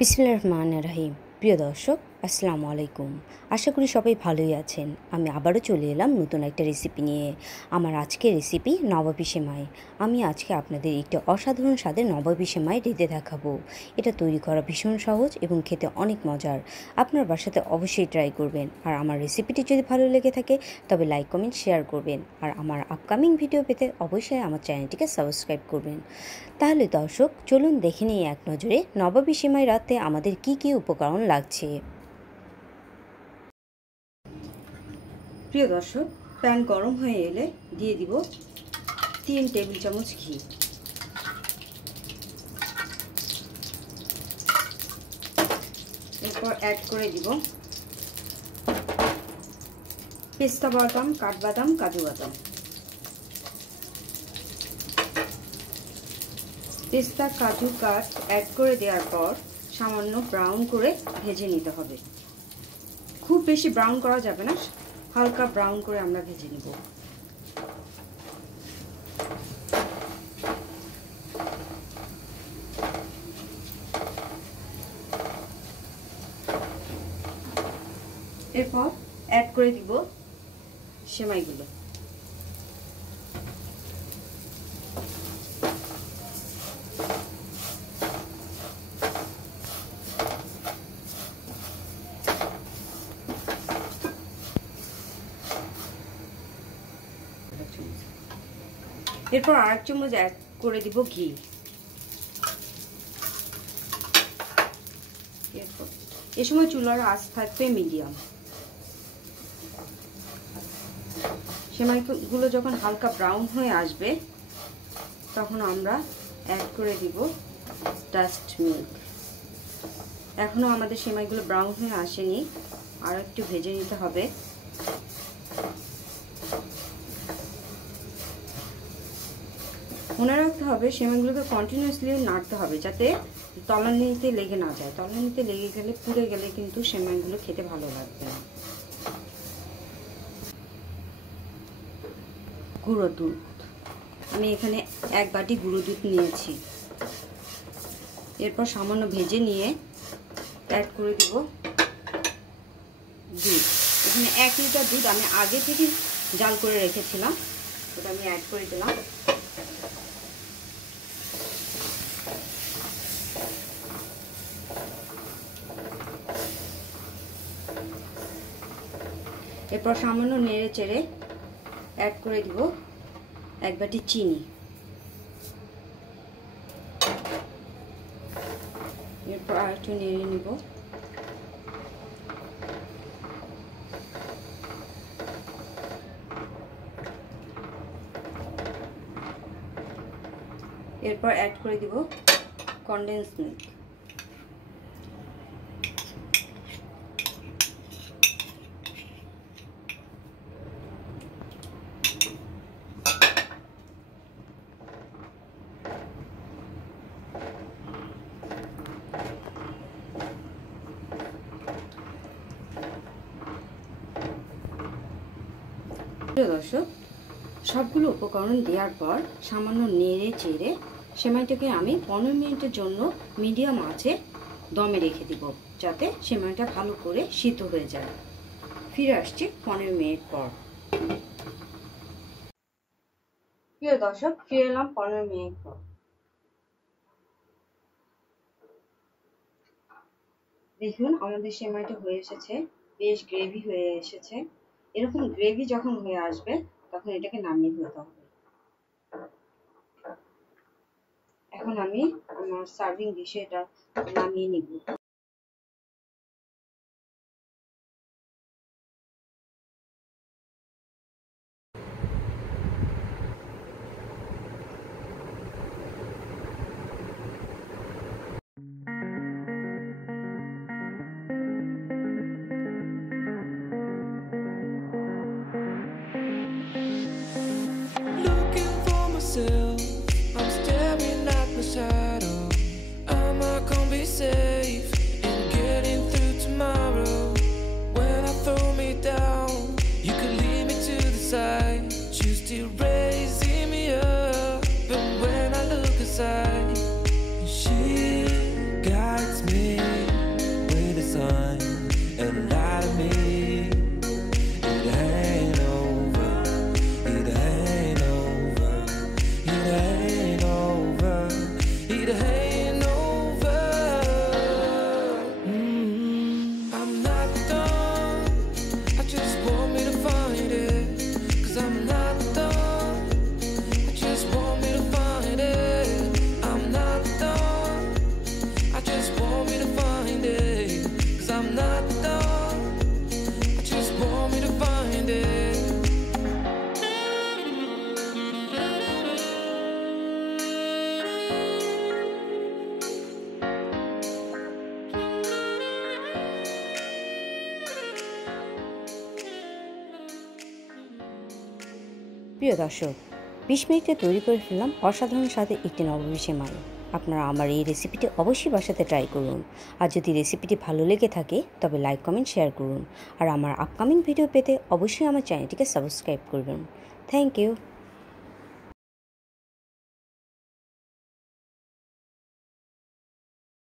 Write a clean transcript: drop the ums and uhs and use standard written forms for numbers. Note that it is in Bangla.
বিসমিল্লাহির রহমানির রহিম। প্রিয় দর্শক, আসসালামু আলাইকুম। আশা করি সবাই ভালোই আছেন। আমি আবারও চলে এলাম নতুন একটা রেসিপি নিয়ে। আমার আজকের রেসিপি নবাবি সেমাই। আমি আজকে আপনাদের একটি অসাধারণ স্বাদের নবাবি সেমাই রেঁধে দেখাবো। এটা তৈরি করা ভীষণ সহজ এবং খেতে অনেক মজার। আপনার বাসাতে অবশ্যই ট্রাই করবেন। আর আমার রেসিপিটি যদি ভালো লেগে থাকে তবে লাইক কমেন্ট শেয়ার করবেন। আর আমার আপকামিং ভিডিও পেতে অবশ্যই আমার চ্যানেলটিকে সাবস্ক্রাইব করবেন। তাহলে দর্শক, চলুন দেখে নিই এক নজরে নবাবি সেমাই রাঁধতে আমাদের কি কি উপকরণ লাগছে। প্রিয় দর্শক, প্যান গরম হয়ে এলে দিয়ে দিব 3 টেবিল চামচ ঘি। এরপর অ্যাড করে দিব পেস্তা বাদাম, কাঠবাদাম, কাজু বাদাম। পেস্তা, কাজু, কাঠ অ্যাড করে দেওয়ার পর সামান্য ব্রাউন করে ভেজে নিতে হবে। খুব বেশি ব্রাউন করা যাবে না, হালকা ব্রাউন করে আমরা ভেজে নিব। এরপর অ্যাড করে দিব সেমাইগুলো। এরপর আরেক চামচ অ্যাড করে দিব ঘি। এরপর এ সময় চুলার আঁচ থাকবে মিডিয়াম। সেমাইগুলো যখন হালকা ব্রাউন হয়ে আসবে তখন আমরা অ্যাড করে দিব ডাস্ট মিল্ক। এখনো আমাদের সেমাইগুলো ব্রাউন হয়ে আসেনি, আর একটু ভেজে নিতে হবে। মনে রাখতে হবে সেমাইগুলোকে কন্টিনিউয়াসলি নাড়তে হবে যাতে তলানিতে লেগে না যায়। তলানিতে লেগে গেলে, পুড়ে গেলে কিন্তু সেমাইগুলো খেতে ভালো লাগবে না। গুঁড়ো দুধ, আমি এখানে 1 বাটি গুঁড়ো দুধ নিয়েছি। এরপর সামান্য ভেজে নিয়ে অ্যাড করে দিব দুধ। এখানে 1 লিটার দুধ আমি আগে থেকে জাল করে রেখেছিলাম, ওটা আমি অ্যাড করে দিলাম। এরপর সামান্য নেড়ে চেড়ে অ্যাড করে দিব 1 বাটি চিনি। এরপর আর একটু নেড়ে নিব। এরপর অ্যাড করে দিব কনডেন্স মিল্ক। দর্শক, সবগুলো উপকরণ দেওয়ার পর সামান্য নেড়ে চেড়ে সেমাইটাকে আমি 15 মিনিটের জন্য মিডিয়াম আঁচে দমে রেখে দিব, যাতে সেমাইটা ভালো করে সিদ্ধ হয়ে যায়। ফিরে আসছি 15 মিনিট পর। প্রিয় দর্শক, ফিরে এলাম 15 মিনিট পর। দেখুন আমাদের সেমাইটা হয়ে এসেছে, বেশ গ্রেভি হয়ে এসেছে। এরকম গ্রেভি যখন হয়ে আসবে তখন এটাকে নামিয়ে ফেলতে হবে। এখন আমি আমার সার্ভিং ডিশে এটা নামিয়ে নিব। I'm staring at my shadow. Am I gonna be safe? প্রিয় দর্শক, 20 মিনিটে তৈরি করে ফেললাম অসাধারণ স্বাদের একটি নবাবী সেমাই। আপনারা আমার এই রেসিপিটি অবশ্যই বাসাতে ট্রাই করুন। আর যদি রেসিপিটি ভালো লেগে থাকে তবে লাইক, কমেন্ট, শেয়ার করুন। আর আমার আপকামিং ভিডিও পেতে অবশ্যই আমার চ্যানেলটিকে সাবস্ক্রাইব করবেন। Thank you.